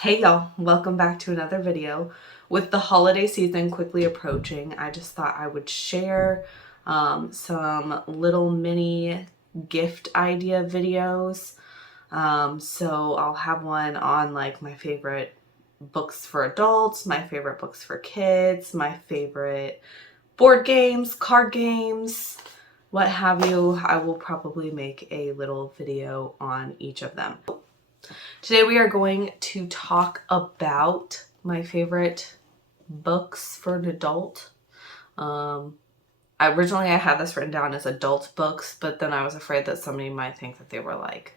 Hey y'all, welcome back to another video. With the holiday season quickly approaching, I just thought I would share some little mini gift idea videos. So I'll have one on like my favorite books for adults, my favorite books for kids, my favorite board games, card games, what have you. I will probably make a little video on each of them. Today we are going to talk about my favorite books for an adult. Originally I had this written down as adult books, but then I was afraid that somebody might think that they were like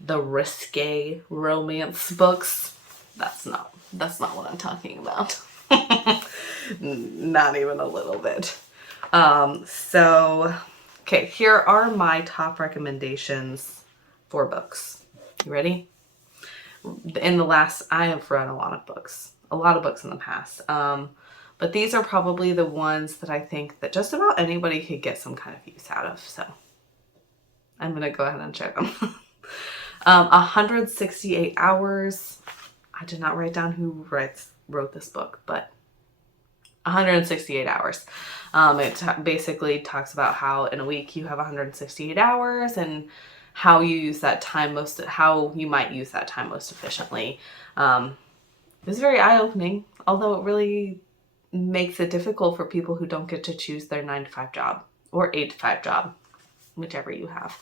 the risque romance books. That's not what I'm talking about. Not even a little bit. Okay, here are my top recommendations for books. You ready? I have read a lot of books in the past. But these are probably the ones that I think that just about anybody could get some kind of use out of. So I'm going to go ahead and share them. 168 Hours. I did not write down who wrote this book, but 168 hours. It basically talks about how in a week you have 168 hours and how you use that time how you might use that time most efficiently. It's very eye-opening, although it really makes it difficult for people who don't get to choose their 9-to-5 job or 8-to-5 job, whichever you have.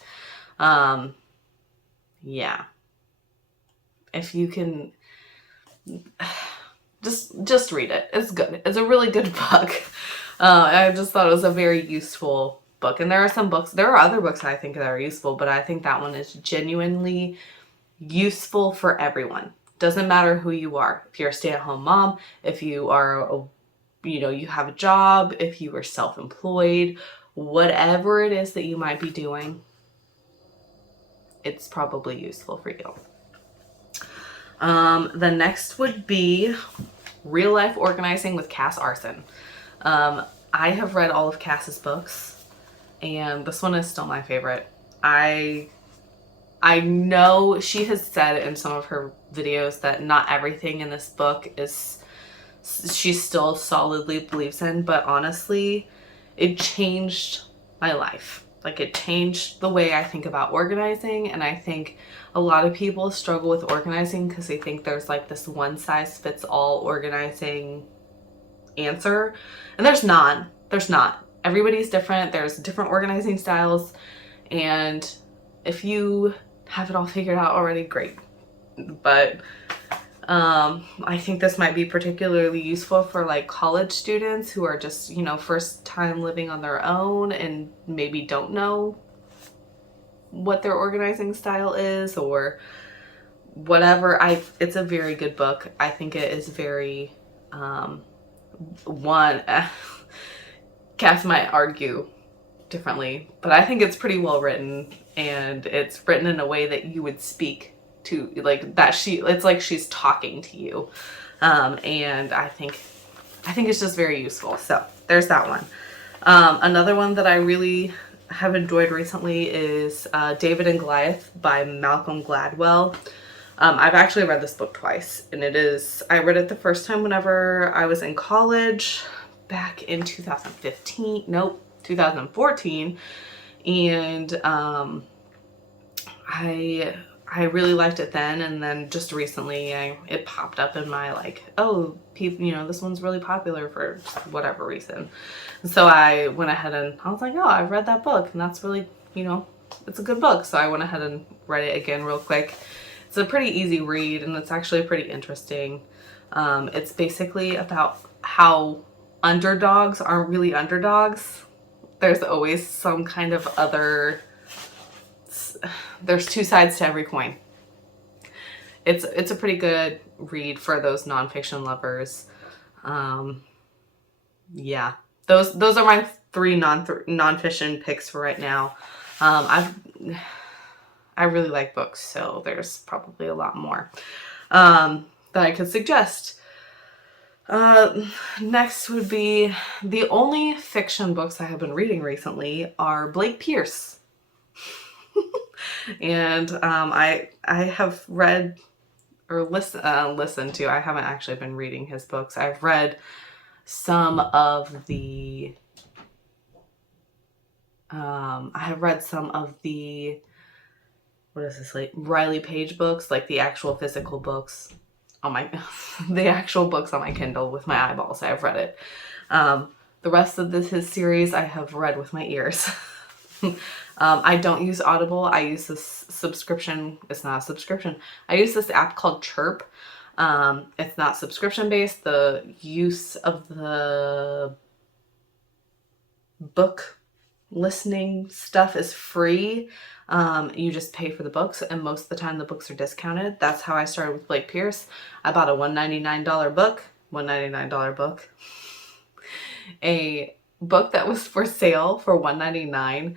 Yeah. If you can just read it. It's good. It's a really good book. I just thought it was a very useful book. And there are other books I think that are useful, but I think that one is genuinely useful for everyone. Doesn't matter who you are. If you're a stay-at-home mom, if you are, you have a job, if you are self-employed, whatever it is that you might be doing, it's probably useful for you. The next would be Real Life Organizing with Cass Arson. I have read all of Cass's books, and this one is still my favorite. I know she has said in some of her videos that not everything in this book she still solidly believes in, but honestly, it changed my life. Like, it changed the way I think about organizing, and I think a lot of people struggle with organizing because they think there's like this one-size-fits-all organizing answer, and there's not. Everybody's different. There's different organizing styles, and if you have it all figured out already, great. But I think this might be particularly useful for like college students who are just, first time living on their own and maybe don't know what their organizing style is or whatever. It's a very good book. I think it is very, Cass might argue differently, but I think it's pretty well written, and it's written in a way that you would speak to, like that it's like she's talking to you. And I think it's just very useful. So there's that one. Another one that I really have enjoyed recently is David and Goliath by Malcolm Gladwell. I've actually read this book twice, and I read it the first time whenever I was in college back in 2014, and I really liked it then, and then just recently it popped up in my like, oh, people, this one's really popular for whatever reason. So I went ahead and I was like, oh, I've read that book, and that's really, it's a good book. So I went ahead and read it again real quick. It's a pretty easy read, and it's actually pretty interesting. It's basically about how underdogs aren't really underdogs. There's always some kind of there's two sides to every coin. It's a pretty good read for those nonfiction lovers. Yeah, those are my three nonfiction picks for right now. I really like books, so there's probably a lot more that I could suggest. Next would be the only fiction books I have been reading recently are Blake Pierce. And I have read or listen to. I haven't actually been reading his books. I've read some of the what is this, like Riley Page books, like the actual physical books on my the actual books on my Kindle with my eyeballs. I've read it. The rest of his series I have read with my ears. I don't use Audible. I use this subscription. It's not a subscription. I use this app called Chirp. It's not subscription based. The use of the book listening stuff is free. You just pay for the books, and most of the time the books are discounted. That's how I started with Blake Pierce. I bought a $199 book. $199 book. A book that was for sale for $199.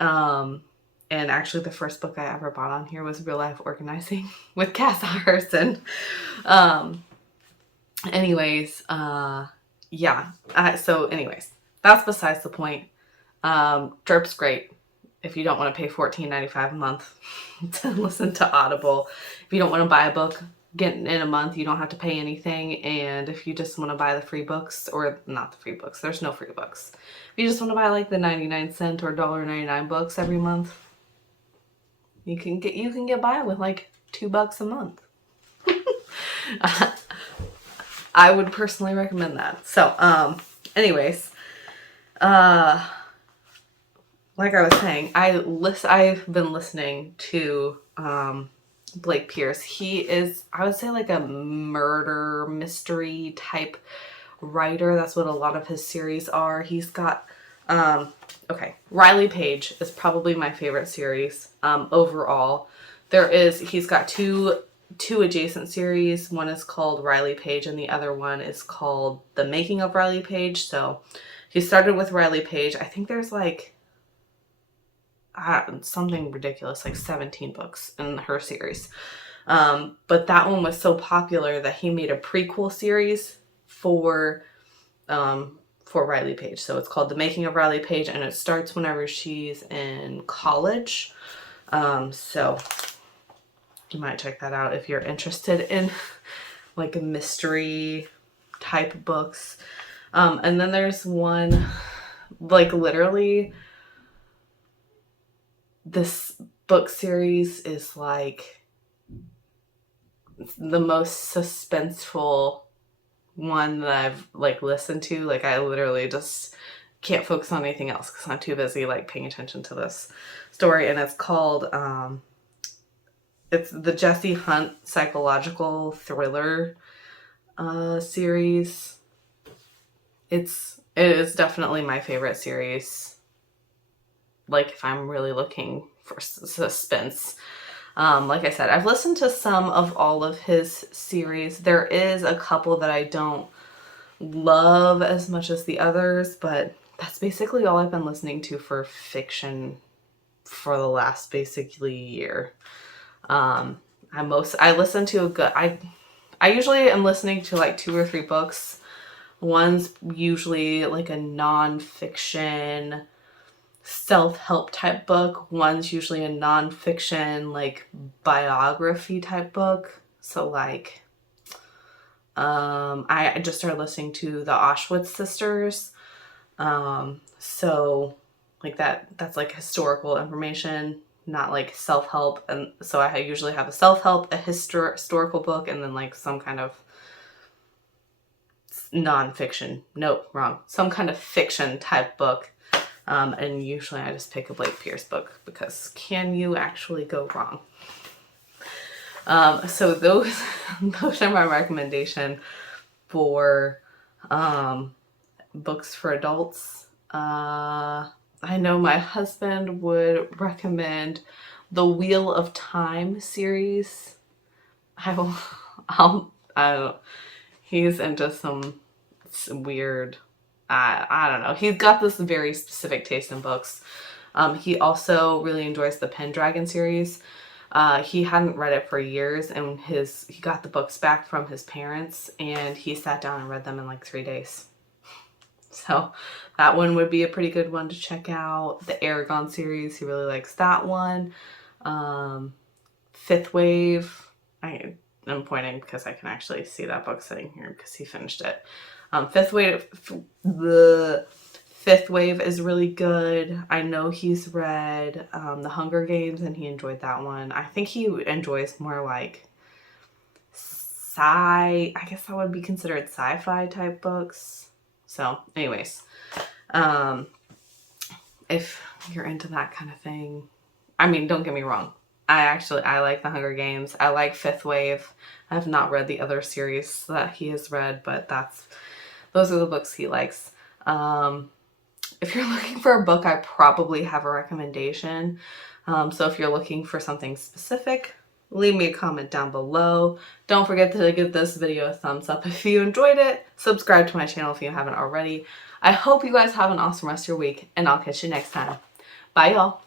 And actually the first book I ever bought on here was Real Life Organizing with Cass Harrison. So anyways, that's besides the point. Chirp's great if you don't want to pay $14.95 a month to listen to Audible. If you don't want to buy a book, get in a month, you don't have to pay anything. And if you just want to buy the free books, or not the free books, there's no free books. If you just want to buy like the 99-cent or $1.99 books every month, you can get by with like $2 a month. I would personally recommend that. So, anyways, like I was saying, I've been listening to Blake Pierce. He is, I would say, like a murder mystery type writer. That's what a lot of his series are. He's got Riley Page is probably my favorite series overall. He's got two adjacent series. One is called Riley Page and the other one is called The Making of Riley Page. So he started with Riley Page. I think there's like something ridiculous, like 17 books in her series. But that one was so popular that he made a prequel series for Riley Page. So it's called The Making of Riley Page, and it starts whenever she's in college. So you might check that out if you're interested in like a mystery type books. And then there's one, like literally this book series is like the most suspenseful one that I've like listened to. Like I literally just can't focus on anything else because I'm too busy like paying attention to this story. And it's called it's the Jesse Hunt psychological thriller series. It is definitely my favorite series, like if I'm really looking for suspense. Like I said, I've listened to some of all of his series. There is a couple that I don't love as much as the others, but that's basically all I've been listening to for fiction for the last basically year. I listen to I usually am listening to like 2 or 3 books. One's usually like a non-fiction self-help type book. One's usually a non-fiction like biography type book. So like I just started listening to the Auschwitz sisters. So like that's like historical information, not like self-help. And so I usually have a self-help, a historical book, and then like some kind of non-fiction. Nope, wrong. Some kind of fiction type book. And usually I just pick a Blake Pierce book because can you actually go wrong? So those are my recommendation for books for adults. I know my husband would recommend the Wheel of Time series. I don't know. He's into some weird, I don't know. He's got this very specific taste in books. He also really enjoys the Pendragon series. He hadn't read it for years, and he got the books back from his parents, and he sat down and read them in like 3 days. So that one would be a pretty good one to check out. The Aragon series, he really likes that one. Fifth Wave, I'm pointing because I can actually see that book sitting here because he finished it. Fifth Wave is really good. I know he's read The Hunger Games and he enjoyed that one. I think he enjoys more like I guess that would be considered sci-fi type books. So anyways, if you're into that kind of thing, I mean, don't get me wrong. I like The Hunger Games. I like Fifth Wave. I have not read the other series that he has read, but those are the books he likes. If you're looking for a book, I probably have a recommendation. So if you're looking for something specific, leave me a comment down below. Don't forget to give this video a thumbs up if you enjoyed it. Subscribe to my channel if you haven't already. I hope you guys have an awesome rest of your week, and I'll catch you next time. Bye, y'all.